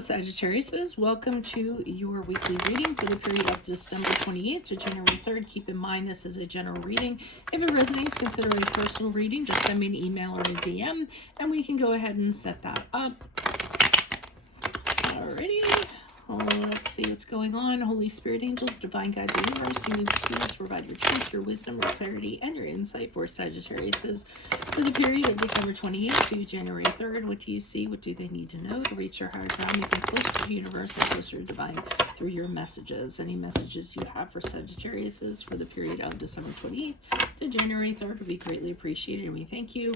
Sagittarius, welcome to your weekly reading for the period of December 28th to January 3rd. Keep in mind this is a general reading. If it resonates, consider it a personal reading. Just send me an email or a DM and we can go ahead and set that up. Alrighty. Let's see what's going on. Holy Spirit, angels, divine guides, the universe, can you please provide your truth, your wisdom, your clarity, and your insight for Sagittarius for the period of December 28th to January 3rd. What do you see? What do they need to know to reach their higher ground? Make them closer to the universe and closer to divine through your messages. Any messages you have for Sagittarius for the period of December 28th to January 3rd would be greatly appreciated, and we thank you.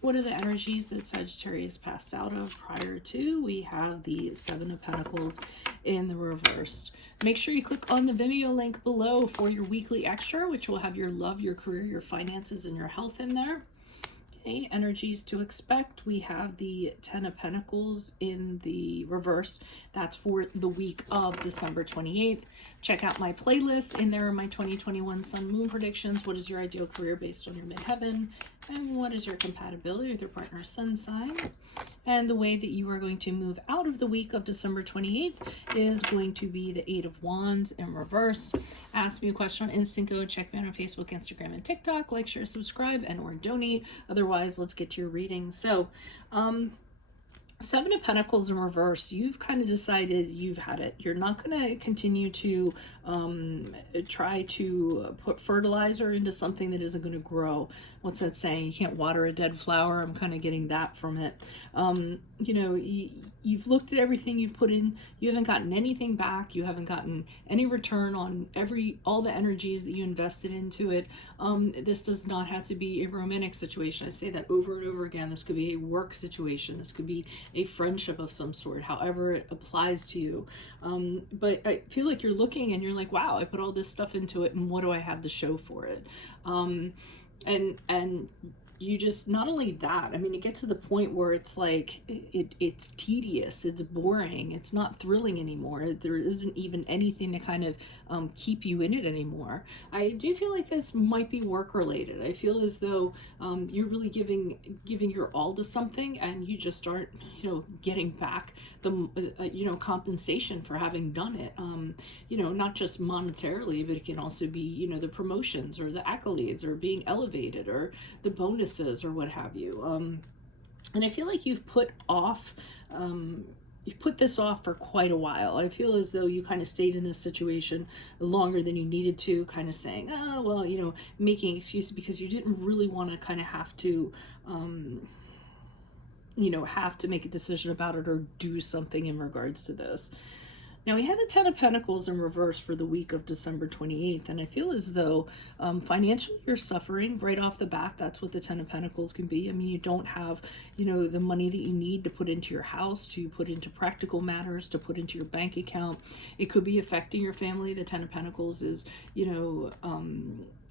What are the energies that Sagittarius passed out of prior to? We have the Seven of Pentacles in the reversed. Make sure you click on the Vimeo link below for your weekly extra, which will have your love, your career, your finances, and your health in there. Okay, energies to expect. We have the Ten of Pentacles in the reverse. That's for the week of December 28th. Check out my playlist. In there are my 2021 Sun Moon predictions. What is your ideal career based on your midheaven? And what is your compatibility with your partner's sun sign? And the way that you are going to move out of the week of December 28th is going to be the Eight of Wands in reverse. Ask me a question on Instant Go. Check me out on Facebook, Instagram, and TikTok. Like, share, subscribe, and or donate. Otherwise, let's get to your reading. So, Seven of Pentacles in reverse, you've kind of decided you've had it. You're not going to continue to try to put fertilizer into something that isn't going to grow. What's that saying? You can't water a dead flower. I'm kind of getting that from it. You know, you've looked at everything you've put in. You haven't gotten anything back. You haven't gotten any return on all the energies that you invested into it. This does not have to be a romantic situation. I say that over and over again. This could be a work situation. This could be a friendship of some sort, however it applies to you. But I feel like you're looking and you're like, wow, I put all this stuff into it and what do I have to show for it? And you just, not only that, I mean, it gets to the point where it's like, it's tedious, it's boring, it's not thrilling anymore. There isn't even anything to kind of keep you in it anymore. I do feel like this might be work related. I feel as though you're really giving your all to something and you just aren't, you know, getting back the, you know, compensation for having done it. You know, not just monetarily, but it can also be, you know, the promotions or the accolades or being elevated or the bonuses or what have you. And I feel like you've put this off for quite a while. I feel as though you kind of stayed in this situation longer than you needed to, kind of saying, oh, well, you know, making excuses because you didn't really want to kind of have to, you know, have to make a decision about it or do something in regards to this. Now, we have the Ten of Pentacles in reverse for the week of December 28th, and I feel as though financially you're suffering right off the bat. That's what the Ten of Pentacles can be. I mean, you don't have, you know, the money that you need to put into your house, to put into practical matters, to put into your bank account. It could be affecting your family. The Ten of Pentacles is, you know,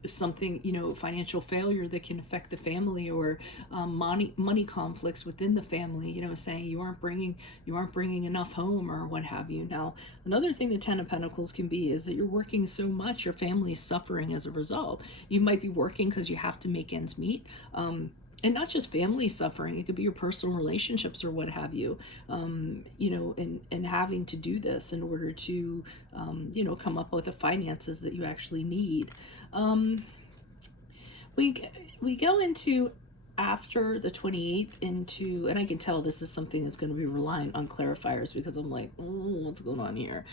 something, you know, financial failure that can affect the family, or money conflicts within the family, you know, saying you aren't bringing enough home or what have you. Now, another thing the Ten of Pentacles can be is that you're working so much, your family's suffering as a result. You might be working because you have to make ends meet. And not just family suffering, it could be your personal relationships or what have you, you know, and having to do this in order to, you know, come up with the finances that you actually need. We go into after the 28th into, and I can tell this is something that's going to be reliant on clarifiers because I'm like, what's going on here?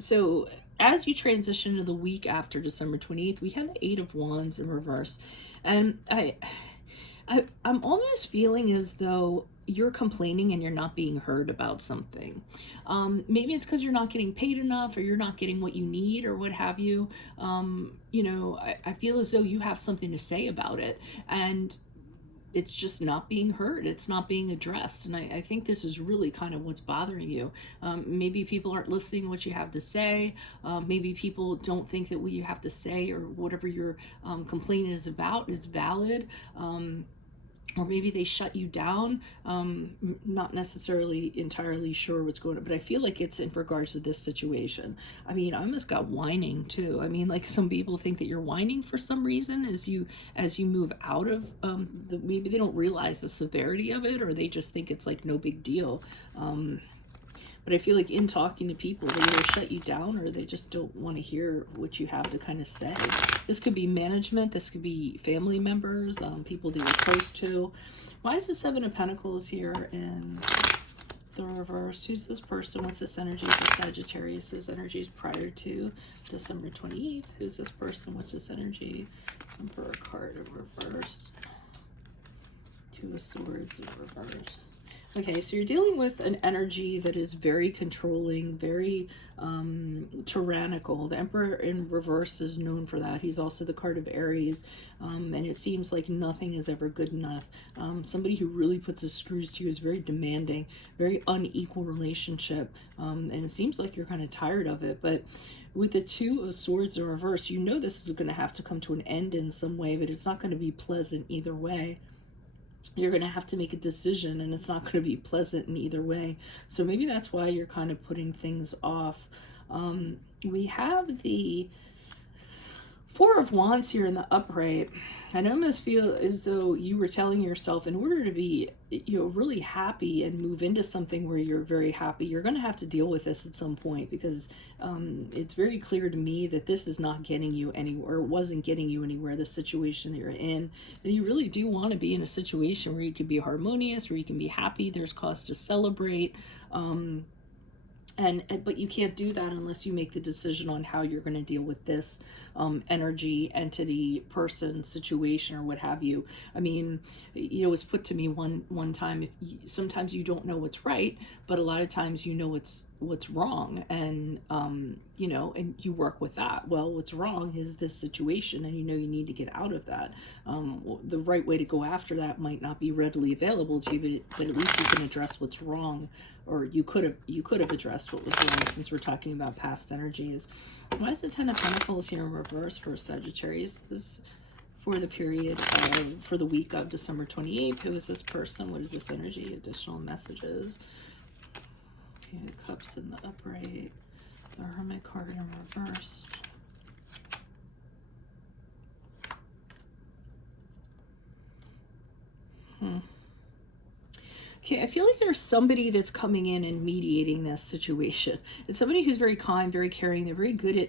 So as you transition to the week after December 28th, we have the Eight of Wands in reverse. And I'm almost feeling as though you're complaining and you're not being heard about something. Maybe it's because you're not getting paid enough or you're not getting what you need or what have you. You know, I feel as though you have something to say about it and it's just not being heard. It's not being addressed. And I think this is really kind of what's bothering you. Maybe people aren't listening to what you have to say. Maybe people don't think that what you have to say or whatever your complaint is about is valid. Or maybe they shut you down. Not necessarily entirely sure what's going on, but I feel like it's in regards to this situation. I mean, I almost got whining too. I mean, like some people think that you're whining for some reason as you move out of maybe they don't realize the severity of it, or they just think it's like no big deal. But I feel like in talking to people, they either shut you down or they just don't want to hear what you have to kind of say. This could be management. This could be family members, people that you're close to. Why is the Seven of Pentacles here in the reverse? Who's this person? What's this energy for Sagittarius? His energies prior to December 28th. Who's this person? What's this energy? Emperor card in reverse. Two of Swords in reverse. Okay, so you're dealing with an energy that is very controlling, very tyrannical. The Emperor in reverse is known for that. He's also the card of Aries, and it seems like nothing is ever good enough. Somebody who really puts his screws to you is very demanding, very unequal relationship, and it seems like you're kind of tired of it. But with the Two of Swords in reverse, you know this is going to have to come to an end in some way, but it's not going to be pleasant either way. You're going to have to make a decision, and it's not going to be pleasant in either way. So maybe that's why you're kind of putting things off. We have the Four of Wands here in the upright. And I almost feel as though you were telling yourself, in order to be, really happy and move into something where you're very happy, you're going to have to deal with this at some point, because it's very clear to me that this is not getting you anywhere, wasn't getting you anywhere, the situation that you're in. And you really do want to be in a situation where you can be harmonious, where you can be happy, there's cause to celebrate. But you can't do that unless you make the decision on how you're going to deal with this energy, entity, person, situation, or what have you. I mean, it was put to me one time, sometimes you don't know what's right, but a lot of times you know what's wrong, and and you work with that. Well, what's wrong is this situation, and you need to get out of that. The right way to go after that might not be readily available to you, but at least you can address what's wrong, or you could have addressed what was wrong, since we're talking about past energies. Why is the Ten of Pentacles here in reverse for Sagittarius? This is for the period for the week of December 28th. Who is this person? What is this energy? Additional messages. Okay, the Cups in the upright. The Hermit card in reverse. Okay, I feel like there's somebody that's coming in and mediating this situation. It's somebody who's very kind, very caring. They're very good at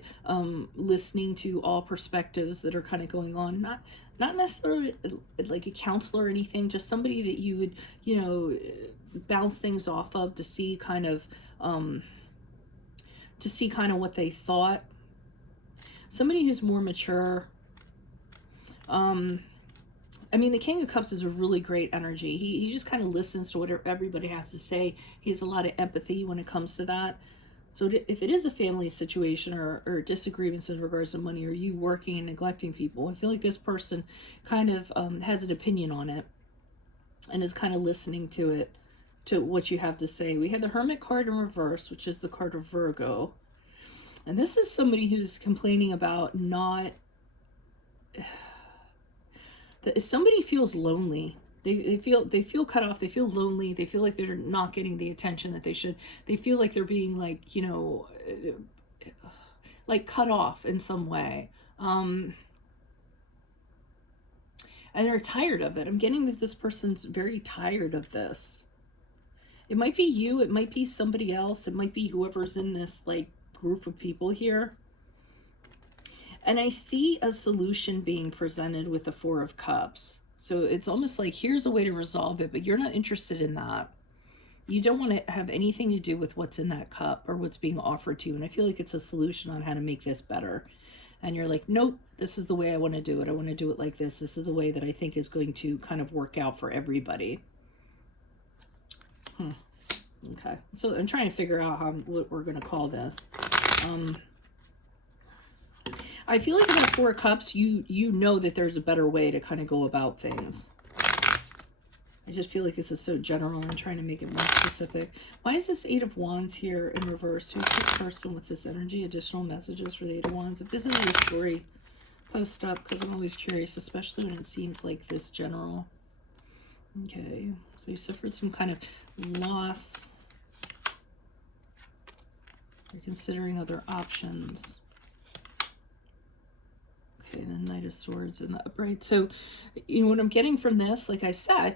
listening to all perspectives that are kind of going on. Not necessarily like a counselor or anything, just somebody that you would, bounce things off of to see kind of what they thought. Somebody who's more mature. I mean, the King of Cups is a really great energy. He just kind of listens to what everybody has to say. He has a lot of empathy when it comes to that. So if it is a family situation or disagreements in regards to money, or you working and neglecting people, I feel like this person kind of has an opinion on it and is kind of listening to it, to what you have to say. We have the Hermit card in reverse, which is the card of Virgo. And this is somebody who's complaining about not... If somebody feels lonely, they feel cut off, they feel lonely, they feel like they're not getting the attention that they should, they feel like they're being like cut off in some way, and they're tired of it. I'm getting that this person's very tired of this. It might be you, it might be somebody else, it might be whoever's in this group of people here. And I see a solution being presented with the Four of Cups. So it's almost like, here's a way to resolve it, but you're not interested in that. You don't want to have anything to do with what's in that cup or what's being offered to you. And I feel like it's a solution on how to make this better. And you're like, nope, this is the way I want to do it. I want to do it like this. This is the way that I think is going to kind of work out for everybody. Okay. So I'm trying to figure out what we're going to call this. I feel like in that Four of Cups, you know that there's a better way to kind of go about things. I just feel like this is so general. I'm trying to make it more specific. Why is this Eight of Wands here in reverse? Who's this person? What's this energy? Additional messages for the Eight of Wands. If this is your story, post up, because I'm always curious, especially when it seems like this general. Okay, so you suffered some kind of loss. You're considering other options. Okay, the Knight of Swords and the upright. So, you know, what I'm getting from this, like I said,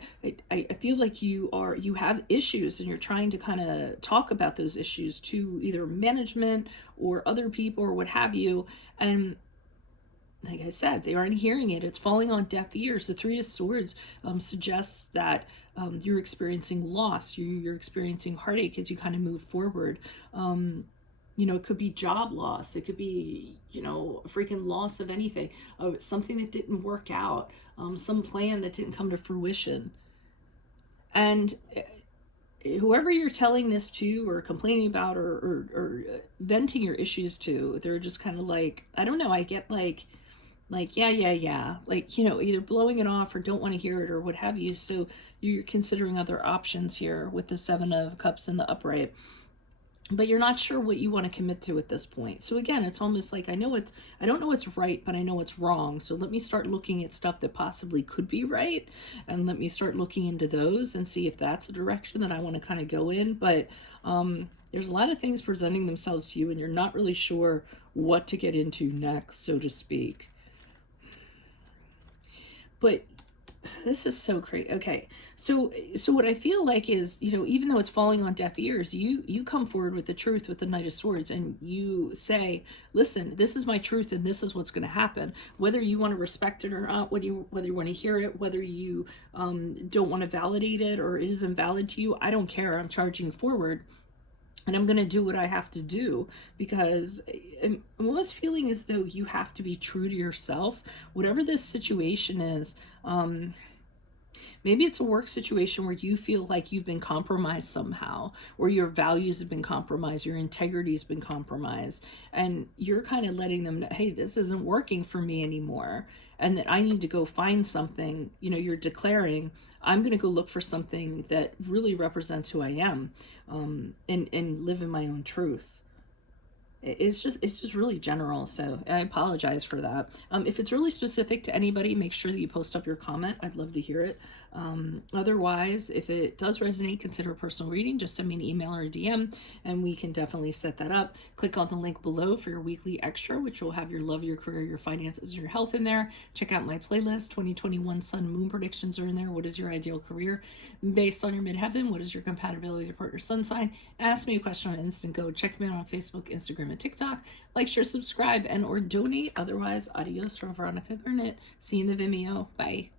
I feel like you have issues and you're trying to kind of talk about those issues to either management or other people or what have you. And like I said, they aren't hearing it. It's falling on deaf ears. The Three of Swords suggests that you're experiencing loss. You're experiencing heartache as you kind of move forward. You know, it could be job loss. It could be, you know, a freaking loss of anything. Something that didn't work out. Some plan that didn't come to fruition. And whoever you're telling this to or complaining about or venting your issues to, they're just kind of like, I don't know, I get like, yeah, like, you know, either blowing it off or don't want to hear it or what have you. So you're considering other options here with the Seven of Cups and the upright, but you're not sure what you want to commit to at this point. So again, it's almost like I don't know what's right, but I know it's wrong. So let me start looking at stuff that possibly could be right, and let me start looking into those and see if that's a direction that I want to kind of go in. But there's a lot of things presenting themselves to you, and you're not really sure what to get into next, so to speak. But this is so crazy. Okay, so what I feel like is, you know, even though it's falling on deaf ears, you come forward with the truth with the Knight of Swords, and you say, listen, this is my truth and this is what's going to happen, whether you want to respect it or not, whether you want to hear it, whether you don't want to validate it or it isn't valid to you. I don't care. I'm charging forward. And I'm going to do what I have to do, because I'm almost feeling as though you have to be true to yourself, whatever this situation is. Maybe it's a work situation where you feel like you've been compromised somehow, or your values have been compromised, your integrity has been compromised, and you're kind of letting them know, hey, this isn't working for me anymore, and that I need to go find something. You know, you're declaring, I'm going to go look for something that really represents who I am, and live in my own truth. It's just really general, so I apologize for that. If it's really specific to anybody, make sure that you post up your comment. I'd love to hear it. Otherwise, if it does resonate, consider a personal reading. Just send me an email or a DM and we can definitely set that up. Click on the link below for your weekly extra, which will have your love, your career, your finances, your health in there. Check out my playlist. 2021 Sun Moon predictions are in there. What is your ideal career based on your midheaven? What is your compatibility with your partner's sun sign? Ask me a question on Instant Go. Check me out on Facebook, Instagram, and TikTok. Like, share, subscribe, and or donate. Otherwise, adios from Veronica Garnett. See you in the Vimeo. Bye.